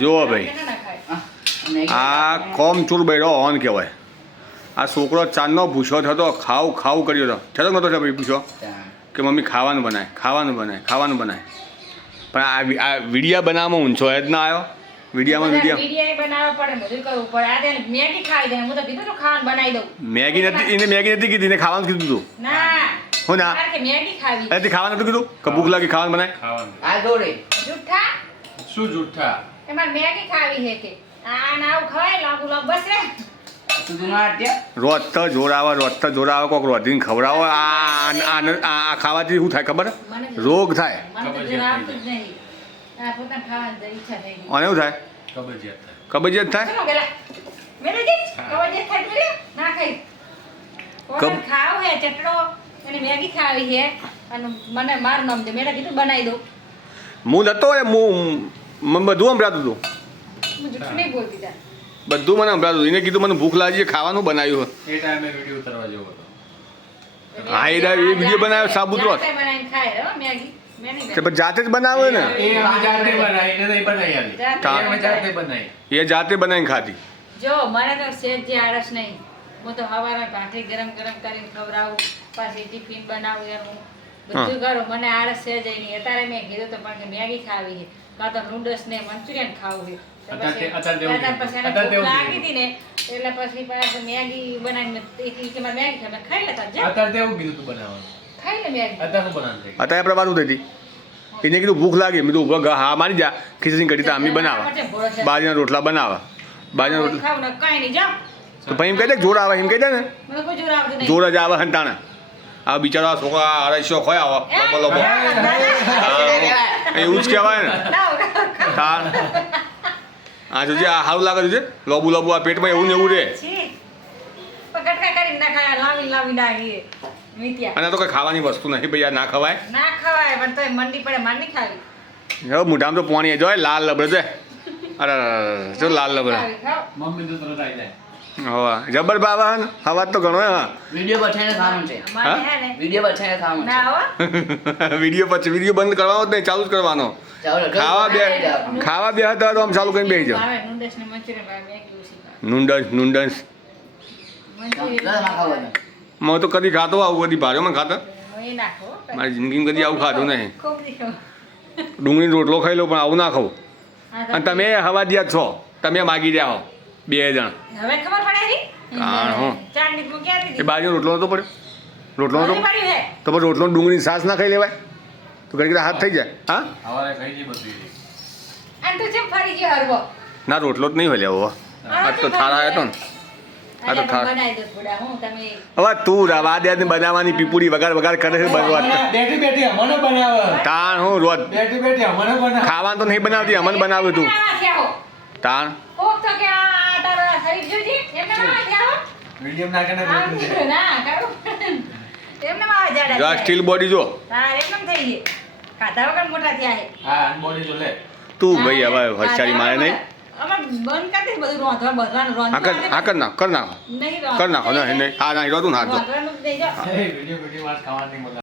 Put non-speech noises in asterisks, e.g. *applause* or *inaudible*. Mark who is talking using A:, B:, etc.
A: જુઓ ભાઈ.
B: ના.
A: આ કોમચૂર બૈરો ઓન કહેવાય. આ છોકરો ચાંદનો ભૂસો થતો ખાવ ખાવ કર્યો હતો થતો નતો છે ભાઈ ભૂસો? કે મમ્મી ખાવાનું બનાય ખાવાનું બનાય ખાવાનું બનાય. પણ આ આ વિડીયા બનાવવામાં ઊંચો જ ના આવ્યો? વિડીયામાં વીડિયો
B: મેગી ખાવી દે. હું તો કીધું તું ખાવાનું બનાવી દઉં.
A: મેગી નથી એને મેગી નથી કીધી એને ખાવાનું કીધું તું.
B: ના.
A: હું ના
B: એથી કે ખાવી
A: એનાથી ખાવાનું નતું કીધું? કે ભૂખ લાગી ખાવાનું બનાય?
C: ખાવાનું.
B: જુઠ્ઠા?
C: શું જૂઠા
B: એમાં મેગી ખાવી હે કે આ નાવ આવું ખવાય લાંબુ લાંબુ બસ રે
A: રોધીને ખવડાવો. આ આ- આ આ ખાવાથી શું થાય ખબર? રોગ થાય.
B: મને તો જરા આવતું જ નહીં. આ પોતાને ખાવાની જરી ઈચ્છા થઈ ગઈ.
A: અને શું થાય?
C: કબજિયાત થાય.
A: કબજિયાત થાય?
B: ચલો ગેલા મેરે જી કવજે ખાઈ મેરે ના ખાઈ કોણ
A: કબ-
B: ખાવ હે ચટડો અને મેગી ખાવી છે અને મને માર નામ દે મેં કીધું બનાવી દઉં.
A: હું નતો એ હું બધું સંભળાતું હતું.
B: હું જૂઠું નહીં બોલતી તાર.
A: બધું મને સંભળાતું એને કીધું મને ભૂખ લાગી છે ખાવાનું બનાવ્યું
C: એ ટાઈમે વીડિયો ઉતારવા જેવો હતો.
A: હા, એ બનાવ્યો સાબુત
B: જાતે બનાવીને ખાય મેગી. મેં નહીં
A: તે પછી જાતે જ બનાવે ને?
C: એ જાતે બનાવી એને નહીં બનાવી આલી.
B: જાતે
C: એ અમે જાતે બનાવી.
A: એ જાતે બનાવીને ખાધી.
B: જો મને તો સેજ જે આળસ નહીં. હું તો હવાના કાંઠે ગરમ ગરમ કરીને ખવડાવું. પાછી ટિફિન બનાવું એનું બધું કરું. મને આળસ છે જઈ નહીં અત્યારે મેં કીધું તો પણ કે મેગી ખાવી છે. કાં તો નૂડલ્સ ને મંચુરિયન ખાવું છે. એને ભૂખ લાગી એટલે પછી મેગી બનાવીને એકલી કે મારે મેગી ખાઈ લેતા
C: અત્યારે તેવું કીધું તું બનાવવાનું.
B: ખાઈ લે મેગી.
C: અત્યારે શું બનાવવાનું થઈ
A: અત્યારે આપણે વાત થઈ એને કીધું ભૂખ લાગી. મેં કીધું હા મારી જા. ખીચડી કઢી તો આમી બનાવા. બાજરીના રોટલા બનાવા. બાજરીના રોટલા
B: ખાવું ને કાંઈ
A: તો પછી એમ કહી દે જોર આવે એમ કહી દે ને.
B: જોડા જોર આવતું નહીં.
A: જોર જ આવે હંટાણા આ બિચારા છોકરા અઢાઈસો ખોય આવો લબો લબો હા, એવું જ કહેવાય ને તાર આ જોજે આ સારું લાગે છે લોબુ લોબુ આ પેટમાં એવું ને એવું રહે
B: છી. પકડકા કરીને ના ખાય લાવી લાવી નાખીએ મિત્યા
A: અને તો કઈ ખાવાની વસ્તુ નથી ભાઈ આ ના ખવાય
B: ના ખવાય પણ તોય મંડી પડે માર નહીં ખાવી
A: હવે મોઢામાં તો પાણી જોય લાલ લબડે છે અરે જો લાલ લબડે
C: મમ્મી તો તરત આવી જાય
A: હવા. જબર બાબા હે ને? હવા તો ઘણો હા
D: વીડિયો બતાવીને ખાવાનું છે.
B: અમારે હે? ને?
D: વીડિયો બતાવીને ખાવાનું
B: ના હો *laughs*
A: વીડિયો પછી વીડિયો બંધ કરવાનો જ નહીં ચાલુ જ કરવાનો. ખાવા બે ખાવા બે હતા તો આમ ચાલુ કરીને બેસી જાઓ.
B: ભાવે નૂડલ્સ ને મંચુરિયન ભાવે મેગી ઓછી ભાવે.
A: નુંડન્સ નુંડન્સ
B: મંચુરિયન
D: ના, ના ખાવાનું.
A: મેં તો કદી ખાતો આવું કદી ભારેમાં ખાતા.
B: હું
A: મારી જિંદગીમાં કદી આવું ખાધું નહીં. ડુંગળીનો રોટલો ખાઈ લો પણ આવું ના ખાવું અને તમે? હવા દિયા છો. તમે માગી રહ્યા હો. બે જણ.
B: હવે ખબર પડે?
A: હા, હું.
B: તો
A: એ બાજુ રોટલો નતો પડ્યો. રોટલો નતો. તો પછી રોટલો ડુંગળી સાસ ના ખાઈ લેવાય? તો ઘડી હાથ થઈ જાય. હા?
C: હવારે ખાઈ જઈ બધું.
B: અને તું ચેમ ફરી ગયો હરવો?
A: ના રોટલો જ નહીં હોય લેવો. આજ તો થાળા આવ્યો તો ને. આ તો થાળ.
B: બનાવી દો થોડા હું તમે
A: હવે તું રવા દે ને બનાવવાની પીપુડી વગાડ વગાડ કરે છે બરબાદ
C: બેઠી બેઠી અમને બનાવે.
A: તાણ હું રોજ.
C: બેઠી બેઠી અમને બનાવે.
A: ખાવાનું તો નહીં બનાવતી અમન બનાવ્યું તું. તાણ.
B: કોક તો કે આ જોજે, એમને ના, કરું. એમને જાડા
A: જો સ્ટીલ બોડી જો.
B: તાર એમનેમ થઈ ગઈ. ખાધા વગર મોટા થયા હે.
C: હા બોડી જો લે.
A: તું ભાઈ હવે હોશિયારી મારે નહીં
B: અમે બંધ કરી દે બધું રોંધવા બધવાનું
A: હા કર કર નાખ કર નાખો કર નાખો નહીં નહીં હા ના રોતું ના હાથ.
C: વીડિયો વીડિયો વાત ખાવાની